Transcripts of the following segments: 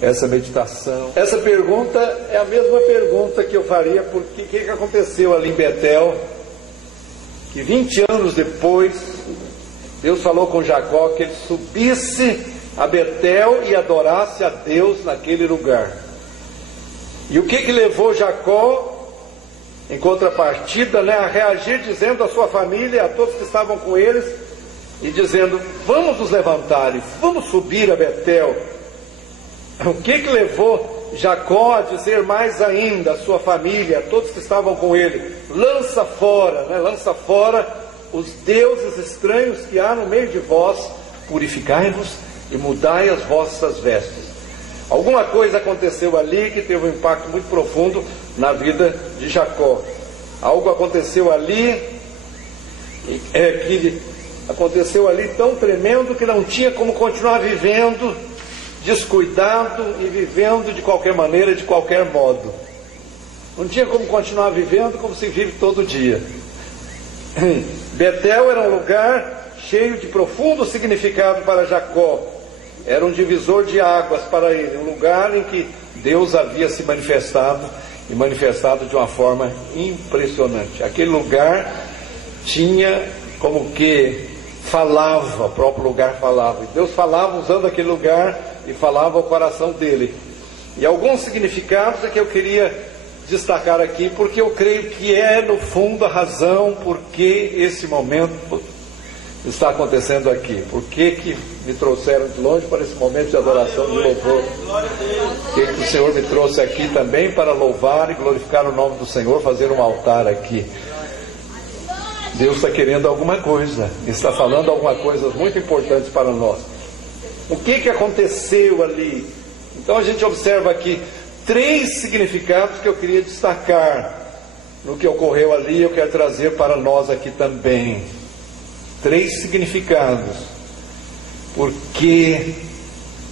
essa meditação. Essa pergunta é a mesma pergunta que eu faria, porque o que aconteceu ali em Betel, que 20 anos depois, Deus falou com Jacó que ele subisse a Betel e adorasse a Deus naquele lugar. E o que levou Jacó, em contrapartida, a reagir, dizendo à sua família, a todos que estavam com eles, e dizendo: vamos nos levantar e vamos subir a Betel. O que levou Jacó a dizer mais ainda à sua família, a todos que estavam com ele: lança fora os deuses estranhos que há no meio de vós, purificai-vos e mudai as vossas vestes. Alguma coisa aconteceu ali que teve um impacto muito profundo na vida de Jacó. Algo aconteceu ali que aconteceu ali tão tremendo que não tinha como continuar vivendo descuidado e vivendo de qualquer maneira, de qualquer modo. Não tinha como continuar vivendo como se vive todo dia. Betel era um lugar cheio de profundo significado para Jacó. Era um divisor de águas para ele, um lugar em que Deus havia se manifestado, e manifestado de uma forma impressionante. Aquele lugar tinha como que falava, o próprio lugar falava, e Deus falava usando aquele lugar e falava ao coração dele. E alguns significados é que eu queria destacar aqui, porque eu creio que é no fundo a razão por que esse momento está acontecendo aqui. Por que me trouxeram de longe para esse momento de adoração, de louvor? Que o Senhor me trouxe aqui também para louvar e glorificar o nome do Senhor, fazer um altar aqui. Deus está querendo alguma coisa, está falando alguma coisa muito importante para nós. O que aconteceu ali? Então a gente observa aqui 3 significados que eu queria destacar no que ocorreu ali. Eu quero trazer para nós aqui também 3 significados. Por que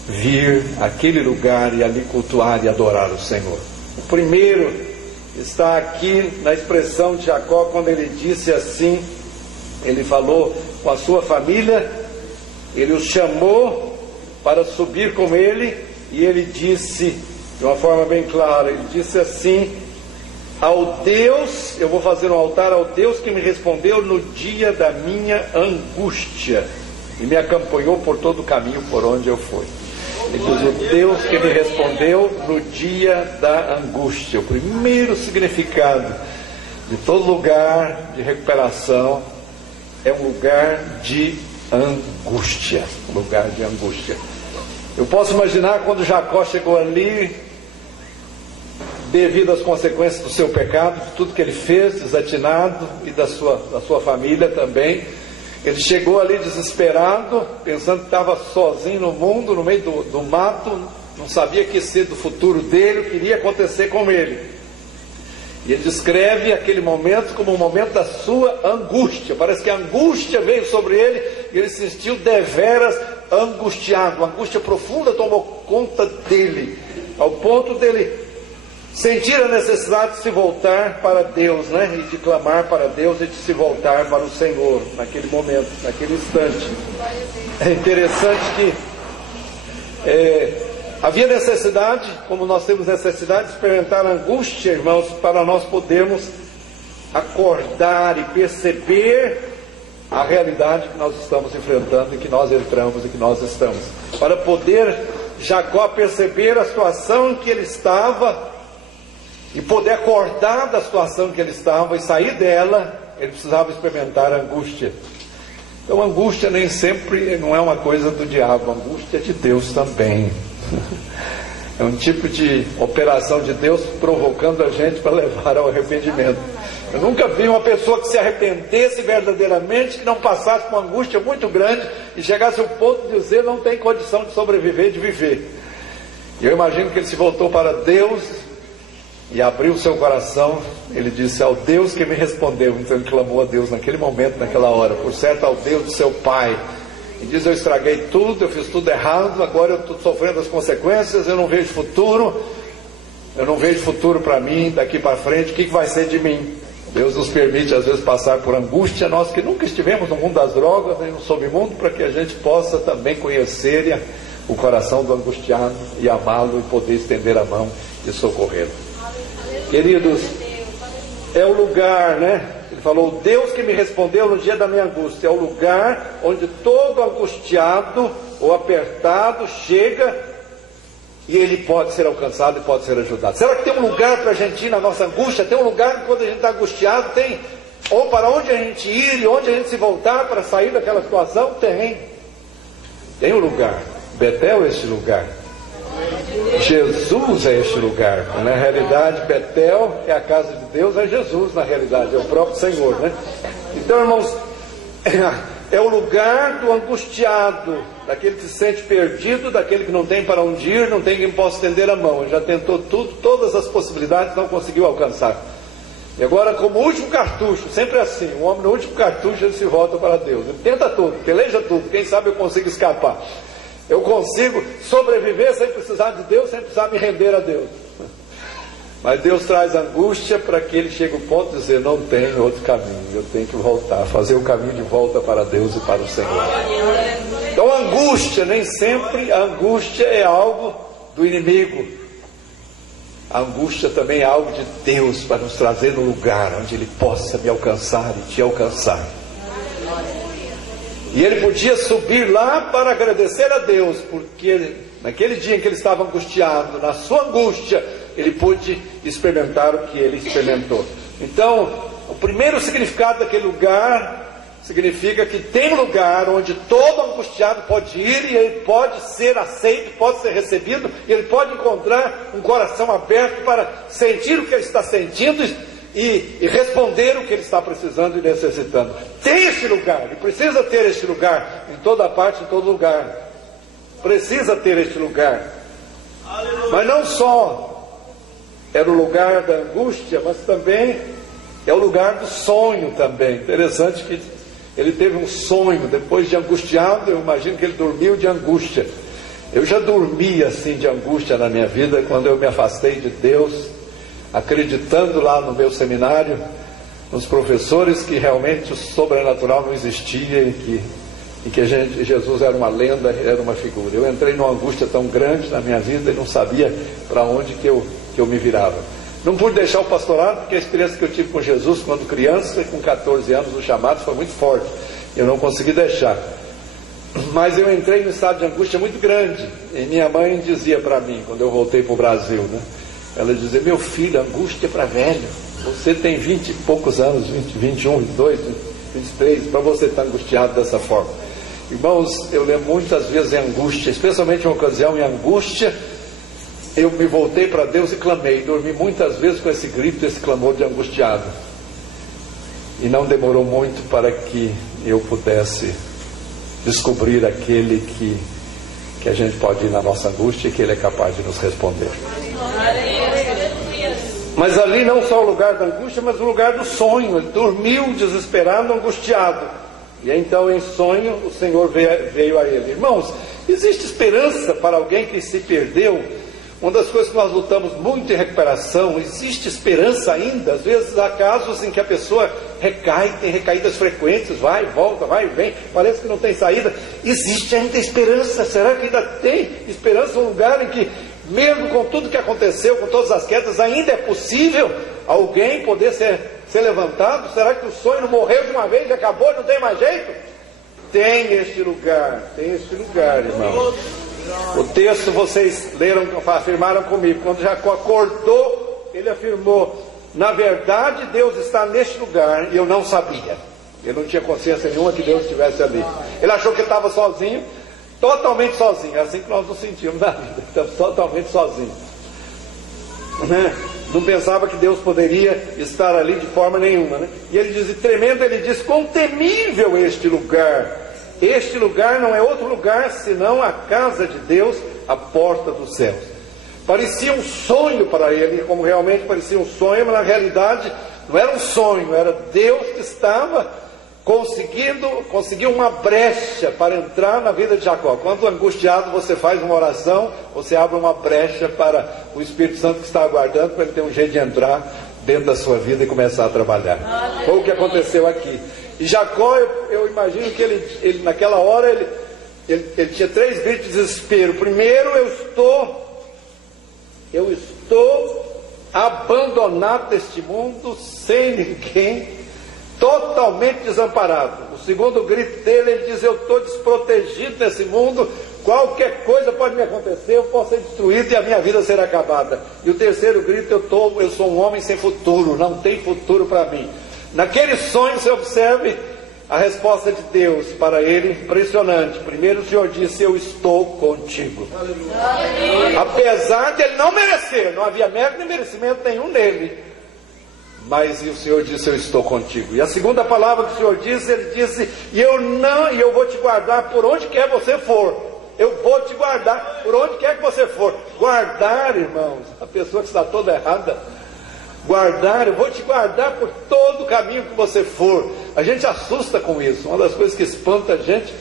vir àquele lugar e ali cultuar e adorar o Senhor? O primeiro está aqui na expressão de Jacó, quando ele disse assim, ele falou com a sua família, ele os chamou para subir com ele, e ele disse de uma forma bem clara, ele disse assim: ao Deus, eu vou fazer um altar ao Deus que me respondeu no dia da minha angústia e me acompanhou por todo o caminho por onde eu fui. Ele diz: o Deus que me respondeu no dia da angústia. O primeiro significado de todo lugar de recuperação é um lugar de angústia. Um lugar de angústia. Eu posso imaginar quando Jacó chegou ali, devido às consequências do seu pecado, de tudo que ele fez, desatinado, e da sua família também. Ele chegou ali desesperado, pensando que estava sozinho no mundo, no meio do mato, não sabia o que ia ser do futuro dele, o que iria acontecer com ele. E ele descreve aquele momento como um momento da sua angústia. Parece que a angústia veio sobre ele e ele se sentiu deveras angustiado. Uma angústia profunda tomou conta dele, ao ponto dele sentir a necessidade de se voltar para Deus, e de clamar para Deus e de se voltar para o Senhor naquele momento, naquele instante. É interessante que havia necessidade, como nós temos necessidade de experimentar a angústia, irmãos, para nós podermos acordar e perceber a realidade que nós estamos enfrentando e que nós entramos e que nós estamos. Para poder Jacó perceber a situação em que ele estava e poder acordar da situação que ele estava e sair dela, ele precisava experimentar a angústia. Então a angústia nem sempre não é uma coisa do diabo, a angústia é de Deus também. É um tipo de operação de Deus provocando a gente para levar ao arrependimento. Eu nunca vi uma pessoa que se arrependesse verdadeiramente, que não passasse por uma angústia muito grande e chegasse ao ponto de dizer: não tem condição de sobreviver, de viver. E eu imagino que ele se voltou para Deus e abriu o seu coração. Ele disse: ao Deus que me respondeu. Então ele clamou a Deus naquele momento, naquela hora: por certo, ao Deus do seu pai. E diz: eu estraguei tudo, eu fiz tudo errado, agora eu estou sofrendo as consequências, eu não vejo futuro para mim daqui para frente, o que vai ser de mim? Deus nos permite às vezes passar por angústia, nós que nunca estivemos no mundo das drogas, nem no submundo, para que a gente possa também conhecer o coração do angustiado e amá-lo e poder estender a mão e socorrê-lo. Queridos, é o lugar, né? Ele falou, Deus que me respondeu no dia da minha angústia. É o lugar onde todo angustiado ou apertado chega e ele pode ser alcançado e pode ser ajudado. Será que tem um lugar para a gente ir na nossa angústia? Tem um lugar que quando a gente está angustiado, tem ou para onde a gente ir e onde a gente se voltar para sair daquela situação? Tem um lugar. Betel é este lugar. Jesus é este lugar. Na realidade, Betel é a casa de Deus, é Jesus na realidade, é o próprio Senhor, né? Então, irmãos, é o lugar do angustiado, daquele que se sente perdido, daquele que não tem para onde ir, não tem quem possa estender a mão. Ele já tentou tudo, todas as possibilidades, não conseguiu alcançar. E agora, como último cartucho, sempre assim, o homem no último cartucho ele se volta para Deus. Ele tenta tudo, peleja tudo, quem sabe eu consigo escapar. Eu consigo sobreviver sem precisar de Deus, sem precisar me render a Deus. Mas Deus traz angústia para que ele chegue ao ponto de dizer, não tem outro caminho, eu tenho que voltar, fazer o caminho de volta para Deus e para o Senhor. Então angústia, nem sempre a angústia é algo do inimigo. A angústia também é algo de Deus para nos trazer no lugar onde Ele possa me alcançar e te alcançar. E ele podia subir lá para agradecer a Deus, porque naquele dia em que ele estava angustiado, na sua angústia, ele pôde experimentar o que ele experimentou. Então, o primeiro significado daquele lugar significa que tem um lugar onde todo angustiado pode ir e ele pode ser aceito, pode ser recebido, e ele pode encontrar um coração aberto para sentir o que ele está sentindo e responder o que ele está precisando e necessitando. Tem este lugar, e precisa ter este lugar em toda parte, em todo lugar. Precisa ter este lugar. Mas não só era o lugar da angústia, mas também é o lugar do sonho também. Interessante que ele teve um sonho, depois de angustiado, eu imagino que ele dormiu de angústia. Eu já dormi assim de angústia na minha vida, quando eu me afastei de Deus, acreditando lá no meu seminário, nos professores, que realmente o sobrenatural não existia e que Jesus era uma lenda, era uma figura. Eu entrei numa angústia tão grande na minha vida e não sabia para onde que eu me virava. Não pude deixar o pastorado, porque a experiência que eu tive com Jesus quando criança, com 14 anos, o chamado foi muito forte. Eu não consegui deixar. Mas eu entrei num estado de angústia muito grande. E minha mãe dizia para mim, quando eu voltei para o Brasil, né? Ela dizia, meu filho, angústia é para velho. Você tem 20 e poucos anos, 20, 21, 22, 23, para você estar angustiado dessa forma. Irmãos, eu lembro muitas vezes em angústia, especialmente em uma ocasião em angústia, eu me voltei para Deus e clamei. Dormi muitas vezes com esse grito, esse clamor de angustiado. E não demorou muito para que eu pudesse descobrir aquele que a gente pode ir na nossa angústia e que Ele é capaz de nos responder. Mas ali não só o lugar da angústia, mas o lugar do sonho. Ele dormiu desesperado, angustiado. E então em sonho o Senhor veio a ele. Irmãos, existe esperança para alguém que se perdeu? Uma das coisas que nós lutamos muito em recuperação, existe esperança ainda. Às vezes há casos em que a pessoa recai, tem recaídas frequentes, vai e volta, vai e vem, parece que não tem saída. Existe ainda esperança. Será que ainda tem esperança? Um lugar em que, mesmo com tudo que aconteceu, com todas as quedas, ainda é possível alguém poder ser levantado? Será que o sonho não morreu de uma vez e acabou, não tem mais jeito? Tem este lugar, irmão. O texto vocês leram, afirmaram comigo. Quando Jacó acordou, ele afirmou, na verdade Deus está neste lugar e eu não sabia. Ele não tinha consciência nenhuma que Deus estivesse ali. Ele achou que ele estava sozinho, totalmente sozinho. É assim que nós nos sentimos na vida, estamos totalmente sozinhos, né? Não pensava que Deus poderia estar ali de forma nenhuma, né? E ele diz, tremendo, ele diz, quão temível este lugar. Este lugar não é outro lugar senão a casa de Deus, a porta dos céus. Parecia um sonho para ele, como realmente parecia um sonho, mas na realidade não era um sonho, era Deus que estava conseguiu uma brecha para entrar na vida de Jacó. Quando angustiado você faz uma oração, você abre uma brecha para o Espírito Santo que está aguardando, para ele ter um jeito de entrar dentro da sua vida e começar a trabalhar. Foi o que aconteceu aqui. E Jacó, eu imagino que ele naquela hora, ele ele tinha 3 gritos de desespero. Primeiro, eu estou abandonado deste mundo, sem ninguém, totalmente desamparado. O segundo grito dele, ele diz: eu estou desprotegido nesse mundo, qualquer coisa pode me acontecer, eu posso ser destruído e a minha vida será acabada. E o terceiro grito: eu sou um homem sem futuro, não tem futuro para mim. Naquele sonho, você observe a resposta de Deus para ele, impressionante. Primeiro o Senhor disse: eu estou contigo. Aleluia. Apesar de ele não merecer, não havia mérito nem merecimento nenhum nele, mas o Senhor disse: eu estou contigo. E a segunda palavra que o Senhor disse, ele disse: e eu vou te guardar por onde quer você for. Eu vou te guardar por onde quer que você for. Guardar, irmãos, a pessoa que está toda errada. Guardar, eu vou te guardar por todo o caminho que você for. A gente assusta com isso. Uma das coisas que espanta a gente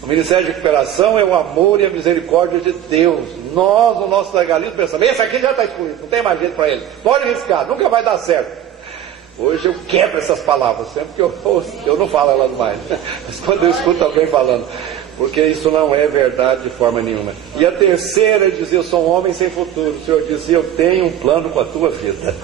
no Ministério de Recuperação é o amor e a misericórdia de Deus. Nós, no nosso legalismo, pensamos: esse aqui já está excluído, não tem mais jeito para ele, pode arriscar, nunca vai dar certo. Hoje eu quebro essas palavras, sempre que eu não falo elas mais, mas quando eu escuto alguém falando, porque isso não é verdade de forma nenhuma. E a terceira, ele dizia: eu sou um homem sem futuro. O Senhor dizia: eu tenho um plano com a tua vida.